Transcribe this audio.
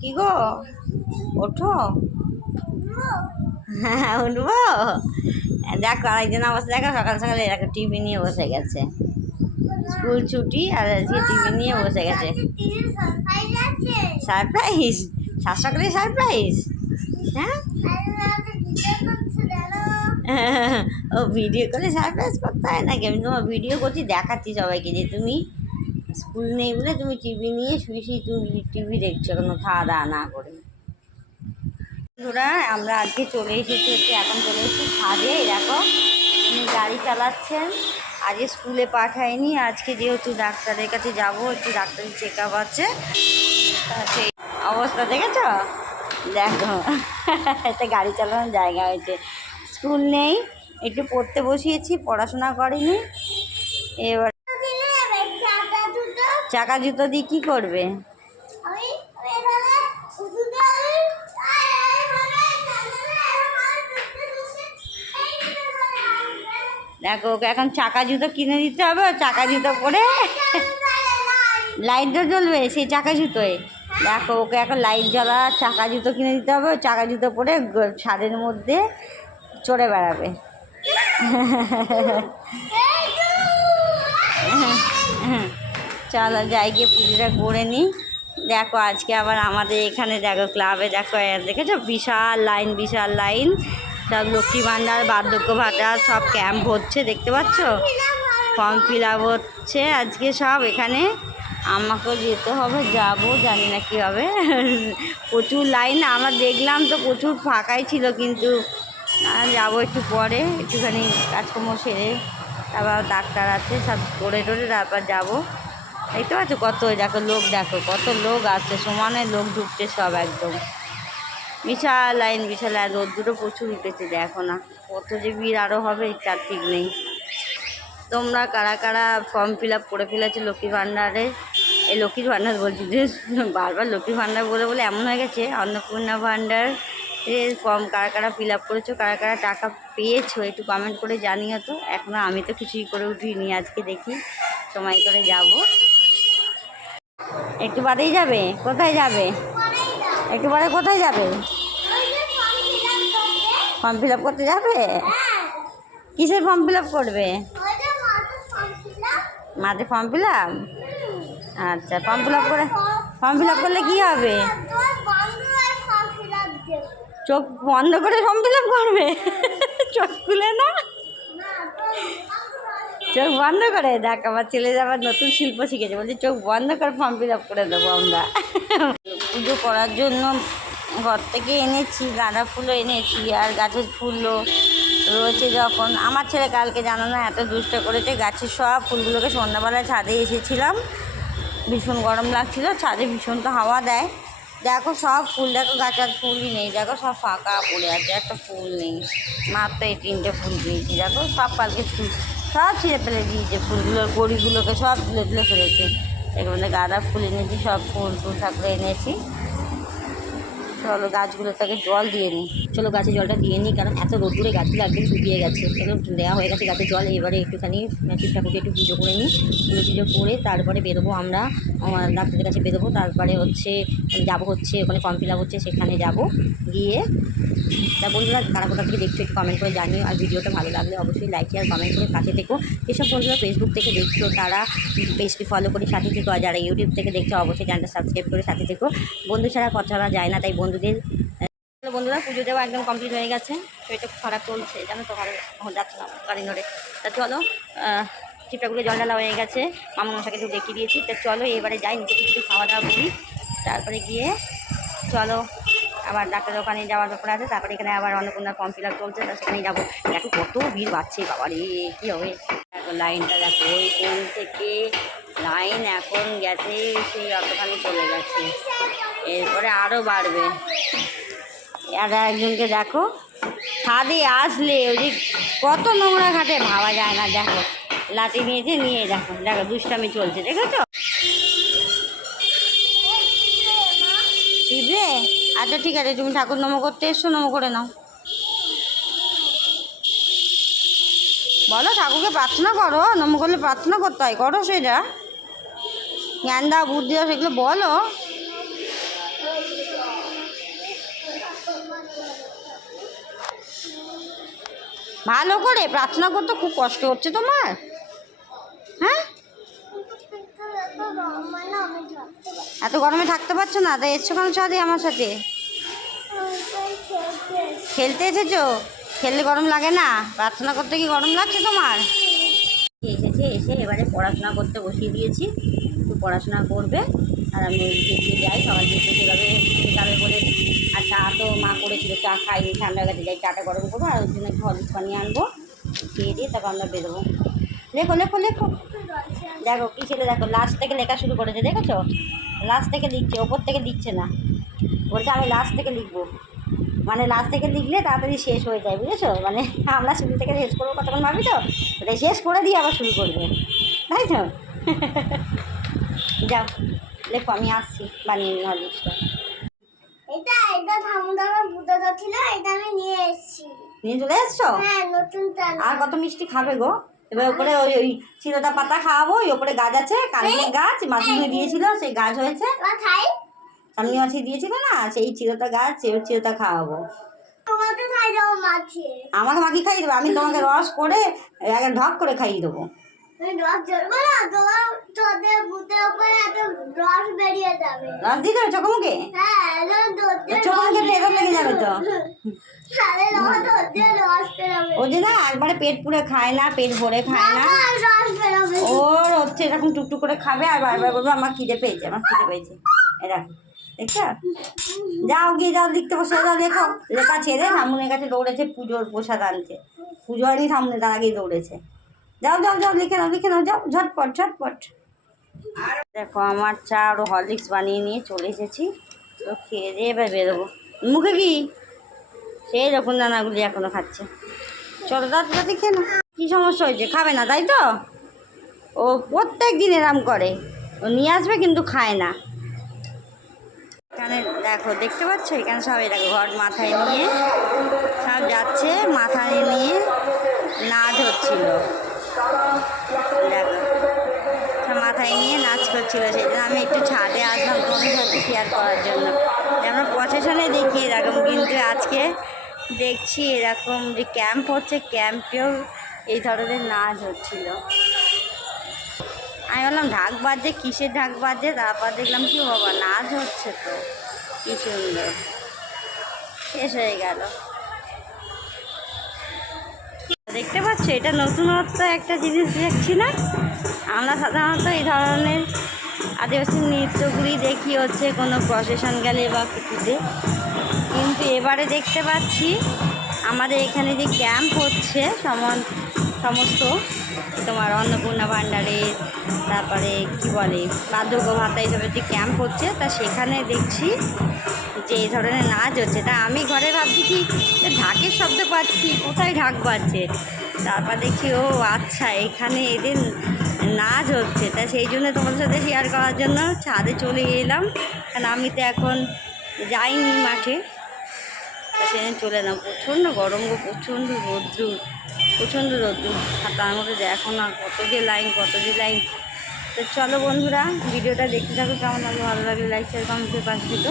কি গো, ওঠো। হ্যাঁ উঠবো। দেখো আরেকজন অবস্থা দেখো, সকাল সকালে এরকম টিভি নিয়ে বসে গেছে। স্কুল ছুটি আর আজকে টিভি নিয়ে বসে গেছে। সারপ্রাইজ? সাত সকালে সারপ্রাইজ? হ্যাঁ ও ভিডিও করে সারপ্রাইজ করতে হয় নাকি? আমি তোমার ভিডিও করছি, দেখাচ্ছি সবাইকে যে তুমি স্কুল নেই বলে তুমি টিভি নিয়ে শুয়ে শুয়ে তুমি টিভি দেখছো কোনো খাওয়া দাওয়া না করে। বন্ধুরা আমরা আজকে চলে এসেছি এখন চলে এসেছি ছাদে। দেখো উনি গাড়ি চালাচ্ছেন, আজকে স্কুলে পাঠায়নি, আজকে যেহেতু ডাক্তারের কাছে যাব, একটু ডাক্তারের চেক আপ আছে, সেই অবস্থা দেখেছ। দেখো একটা গাড়ি চালানোর জায়গা হয়েছে, স্কুল নেই, একটু পড়তে বসিয়েছি, পড়াশোনা করেনি। এবার চাকা জুতো দিয়ে কী করবে? দেখো ওকে এখন চাকা জুতো কিনে দিতে হবে, চাকা জুতো পরে লাইটও জ্বলবে সেই চাকা জুতোয়। দেখো ওকে এখন লাইট জ্বলা চাকা জুতো কিনে দিতে হবে, চাকা জুতো পরে ছাদের মধ্যে চড়ে বেড়াবে। চলো যাই গিয়ে পুজোটা করে নিই। দেখো আজকে আবার আমাদের এখানে দেখো ক্লাবে দেখো দেখেছো বিশাল লাইন, বিশাল লাইন, সব লক্ষ্মী ভাণ্ডার বার্ধক্য ভাতা সব ক্যাম্প হচ্ছে, দেখতে পাচ্ছ, ফর্ম ফিল আপ হচ্ছে আজকে সব এখানে। আমাকেও যেতে হবে, যাবো, জানি না কী হবে। প্রচুর লাইন, আমরা দেখলাম তো প্রচুর ফাঁকাই ছিল, কিন্তু যাবো একটু পরে, একটুখানি কাজকর্ম সেরে, তারপর ডাক্তার আছে সব করে টোরে তারপর যাবো। দেখতে পাচ্ছ কত, দেখো লোক, দেখো কত লোক আসছে, সমানে লোক ঢুকছে সব, একদম বিশাল লাইন, বিশাল লাইন, রোদ্দুরও প্রচুর উঠেছে, দেখো না কত যে ভিড় আরও হবে তার ঠিক নেই। তোমরা কারা কারা ফর্ম ফিল আপ করে ফেলেছো লক্ষ্মী ভাণ্ডারে? এই লক্ষ্মীর ভাণ্ডার বলছি যে বারবার লক্ষ্মী ভাণ্ডার বলে বলে এমন হয়ে গেছে, অন্নপূর্ণা ভাণ্ডার এর ফর্ম কারা কারা ফিল আপ করেছো, কারা কারা টাকা পেয়েছো একটু কমেন্ট করে জানিও তো। এখনও আমি তো কিছুই করে উঠিনি, আজকে দেখি সময় করে যাব। একটু বাদেই যাবে? কোথায় যাবে একটু বাদে? কোথায় যাবে? ফর্ম ফিল আপ করতে যাবে? কিসের ফর্ম ফিল আপ করবে? মাঝে ফর্ম ফিল আপ? আচ্ছা, ফর্ম ফিল আপ করে, ফর্ম ফিল আপ করলে কী হবে? চোখ বন্ধ করে ফর্ম ফিল আপ করবে? চোখ খুলে না, চোখ বন্ধ করে। দেখ আমার ছেলে যাবার নতুন শিল্প শিখেছে, বলছি চোখ বন্ধ করে ফর্ম ফিল আপ করে দেবো আমরা। পুজো করার জন্য ঘর থেকে এনেছি, গাঁদা ফুলও এনেছি, আর গাছের ফুলও রয়েছে। যখন আমার ছেলে কালকে জানো না এত দুষ্ট করেছে, গাছের সব ফুলগুলোকে সন্ধ্যাবেলায় ছাদে এসেছিলাম, ভীষণ গরম লাগছিল, ছাদে ভীষণ তো হাওয়া দেয়। দেখো সব ফুল, দেখো গাছের ফুলই নেই, দেখো সব ফাঁকা পড়ে আছে, একটা ফুল নেই, মাত্র এই 3টে ফুল পেয়েছি। দেখো সব কালকে ফুল সব ছিঁড়ে ফেলে দিয়েছে, ফুলগুলোর কড়িগুলোকে সব তুলে তুলে ফেলেছে। এর মধ্যে গাঁদা ফুল এনেছি, সব ফুল ফুল ঠাকুর এনেছি। চলো গাছগুলোটাকে জল দিয়ে নিই, চলো গাছে জলটা দিয়ে নিই, কারণ এত রোদ্দুরে গাছগুলো একদম শুকিয়ে গেছে, এগুলো দেওয়া হয়ে গেছে গাছে জল। এবারে একটুখানি শিব ঠাকুরকে একটু পুজো করে নিই, পুজো করে তারপরে বেরোবো আমরা, ডাক্তারের কাছে বেরোবো, তারপরে যাবো ওখানে ফর্ম ফিল আপ হচ্ছে, সেখানে যাব গিয়ে। তা বন্ধুরা কারা কোথা থেকে দেখছো একটু কমেন্ট করে জানিও, আর ভিডিওটা ভালো লাগলে অবশ্যই লাইক শেয়ার কমেন্ট করে পাশে থেকো। যেসব বন্ধুরা ফেসবুক থেকে দেখছো তারা পেজটি ফলো করে সাথে থেকো, আর যারা ইউটিউব থেকে দেখছো অবশ্যই চ্যানেলটা সাবস্ক্রাইব করে সাথে থেকো। বন্ধু ছাড়া কথা বলা যায় না, তাই বন্ধুদের। বন্ধুরা পুজো দেওয়া একদম কমপ্লিট হয়ে গেছে, শরীরটা খারাপ চলছে জানো তো, যাচ্ছে না গাড়ি ধরে। তা চলো শিব ঠাকুরের জল ঢালা হয়ে গেছে, মামা মশাকে একটু দেখিয়ে দিয়েছি। তা চলো এবারে যাই, নিচে কিছু খাওয়া দাওয়া করি, তারপরে গিয়ে চলো আবার ডাক্তারের ওখানে যাওয়ার ব্যাপার আছে, তারপরে এখানে আবার অন্নপূর্ণার ফর্ম ফিল আপ চলছে, সেখানেই যাবো। দেখো কত ভিড় বাড়ছে, বাবা রে কী হবে। দেখো লাইনটা দেখো, ওই কোন থেকে লাইন এখন গেছে সেই অতখানি চলে গেছে, এরপরে আরও বাড়বে। আর একজনকে দেখো ছাদে আসলে ওই যে কত নোংরা ঘাটে, ভাবা যায় না। দেখো লাঠি নিয়েছে, নিয়ে দেখো দেখো দুষ্টামি চলছে, দেখেছো রে। আচ্ছা ঠিক আছে, তুমি ঠাকুর নমো করতে এসছো, নমো করে নাও, বলো ঠাকুরকে প্রার্থনা করো, নমো করলে প্রার্থনা করতে হয়, করো সেটা, জ্ঞান দাও বুদ্ধি দাও সেগুলো বলো। ভালো করে প্রার্থনা করতে খুব কষ্ট হচ্ছে তোমার, হ্যাঁ? এত গরমে থাকতে পারছো না, তাই এসছো কেন ছাদে আমার সাথে? খেলতে এসেছো? খেললে গরম লাগে না? প্রার্থনা করতে কি গরম লাগছে তোমার? এসেছে, এসে এবারে পড়াশোনা করতে বসিয়ে দিয়েছি, একটু পড়াশোনা করবে। আর আমি ওইদিকে দিয়ে যাই, সকাল দিকে সেভাবে যাবে বলে। আর চা তো মা করেছিল, চা খাইনি, ঠান্ডা গেছে, যাই চাটা গরম করবো। আর ওর জন্য একটু হরলিক্স বানিয়ে আনবো, খেয়ে দিয়ে তারপর আমরা বেরোবো। লেখো লেখো লেখো, দেখো কী ছেলে, দেখো লাস্ট থেকে লেখা শুরু করেছে, দেখেছো? লাস্ট থেকে লিখছে, ওপর থেকে লিখছে না, বলছে আমি লাস্ট থেকে লিখবো। মানে লাস্ট থেকে লিখলে তাড়াতাড়ি শেষ হয়ে যায়, বুঝেছো? মানে আমরা শুরু থেকে শেষ করবো কতক্ষণ ভাবি, তো ওটাই শেষ করে দিয়ে আবার শুরু করবে, তাই তো? যাও লেখো, আমি আসছি, বানিয়ে নিই হরলিক্সটা। এটা এটা ঠাকুরদার বুটাটা ছিল, এটা আমি নিয়ে এসেছি। নিয়ে চলে এসছো? হ্যাঁ, নতুন চাল। আর কত মিষ্টি খাবে গো? এবার ওপরে ওই ওই চিরতা পাতা খাওয়াবো, ওই ওপরে গাছ আছে, কালকে গাছ মাসিমে দিয়েছিল, সেই গাছ হয়েছে। খাই সামনে মাছি দিয়েছিল না, সেই চিরতা গাছ, সেই চিরতা খাওয়াবো। তোমাকে খাই দাও মাছি। আমাকে মাখি খাইয়ে দেবো? আমি তোমাকে রস করে আগে ঢক করে খাইয়ে দেবো। তুমি রস জ্বলবে না, তোমার তোদের বুটের উপরে এত রস বেরিয়ে যাবে। রস দিয়ে দেবে চোখে? হ্যাঁ, একদম তোদের চোখে টেকা লেগে যাবে তো। আরে রস তোদের রস বেরোবে। ও যে না একবারে পেট পুরে খায় না, পেট ভরে খায় না, রস বেরোবে। ওর হচ্ছে এরকম টুকটুক করে খাবে আর বারবার বলবে আমার খিদে পেয়েছে, আমার খিদে পেয়েছে। এরকম দেখছো? যাও গিয়ে যাও, লিখতে বসে যাও, লেখো। লেখা ছেড়ে ঠামুনের কাছে দৌড়েছে পুজোর প্রসাদ আনতে। পুজো হয়নি, ঠামুনে তার আগেই দৌড়েছে। যাও যাও যাও, লিখে নাও লিখে নাও, যাও ঝটপট ঝটপট। দেখো আমার চা আর হরলিক্স বানিয়ে নিয়ে চলে এসেছি, তো খেয়ে দিয়ে এবার বেরোবো। মুখে কি সেই রকম দানাগুলি এখনো খাচ্ছে। চলো তাড়াতাড়ি খেয়ে না। কী সমস্যা হয়েছে? খাবে না তাই তো? ও প্রত্যেক দিন এরম করে, ও নিয়ে আসবে কিন্তু খায় না। এখানে দেখো, দেখতে পাচ্ছ এখানে সবাই দেখো ঘর মাথায় নিয়ে সব যাচ্ছে, মাথায় নিয়ে নাচ হচ্ছিল, দেখো সব মাথায় নিয়ে নাচ করছিল। সেই জন্য আমি একটু ছাদে আসলাম তোমাদের সাথে শেয়ার করার জন্য। আমরা প্রশাসনে দেখি এরকম, কিন্তু আজকে দেখছি এরকম যে ক্যাম্প হচ্ছে, ক্যাম্পেও এই ধরনের নাচ হচ্ছিল। আমি বললাম ঢাক বাজছে, কিসের ঢাক বাজছে? তারপর দেখলাম কি বাবা, নাচ হচ্ছে তো, কি সুন্দর। শেষ হয়ে গেল। দেখতে পাচ্ছ, এটা নতুনত্ব একটা জিনিস দেখছি না? আমরা সাধারণত এই ধরনের আদিবাসী নৃত্যগুলি দেখি হচ্ছে কোনো প্রসেশন গেলে বা কিছুতে, কিন্তু এবারে দেখতে পাচ্ছি আমাদের এখানে যে ক্যাম্প হচ্ছে সমস্ত তোমার অন্নপূর্ণা ভাণ্ডারে, তারপরে কি বলে বার্ধক্য ভাতা, এইসবের যে ক্যাম্প হচ্ছে, তা সেখানে দেখছি যে এই ধরনের নাচ হচ্ছে। তা আমি ঘরে ভাবছি কি ঢাকের শব্দ পাচ্ছি, কোথায় ঢাক বাজছে? তারপর দেখছি ও আচ্ছা, এখানে এদের নাচ হচ্ছে। তা সেই জন্য তোমাদের সাথে শেয়ার করার জন্য ছাদে চলে এলাম, কারণ আমি তো এখন যাইনি মাঠে, তা সেদিন চলে এলাম। প্রচণ্ড গরম গো, প্রচণ্ড রোদ্দুর, প্রচণ্ড রোদ্দুর। আর তার মধ্যে দেখো না কত যে লাইন, কত যে লাইন। তো চলো বন্ধুরা, ভিডিওটা দেখতে থাকো, কেমন লাগলো, ভালো লাগলে লাইক শেয়ার কমেন্টের পাশে দিত।